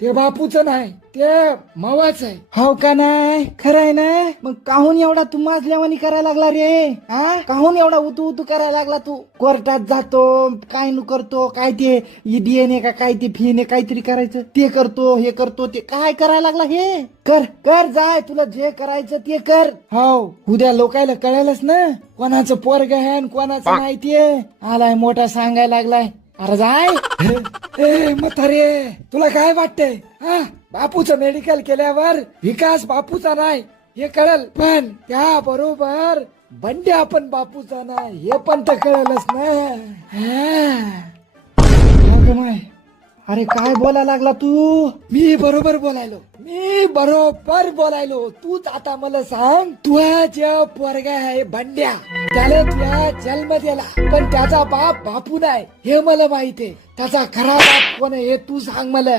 ते बापूच नाही, ते मावाच आहे. हो का नाही खरं आहे ना? मग काहून एवढा तू माजल्यावानी करायला लागला रे? हा काहून एवढा उतू उतू करायला लागला तू? कोर्टात जातो काय नु करतो, काय ते ईडीएनए का काय ते फीने काहीतरी करायचं ते करतो, हे करतो ते काय करायला लागला हे? कर कर जाय, तुला जे करायचं ते कर. हो उद्या लोकायला कळेलच ना कोणाचं पोरग आहे आणि कोणाचं नाही. ते आलाय मोठा सांगायला लागलाय. अरे जाय. ए म्हातारे, तुला काय वाटतंय? हा, बापूचं मेडिकल केल्यावर विकास बापूचा नाही हे कळल, पण त्या बरोबर बंड्या पण बापूचा नाही हे पण तर कळलंच ना. अगं माय, अरे काय बोलायला लागला तू? मी बरोबर बोलायलो. तूच आता मला सांग, तुझा जे पोरगा आहे बंड्या, त्याला तुझ्या जन्म दिला पण त्याचा बाप बापू नाही हे मला माहित आहे. त्याचा खरा बाप कोण आहे हे तू सांग मला.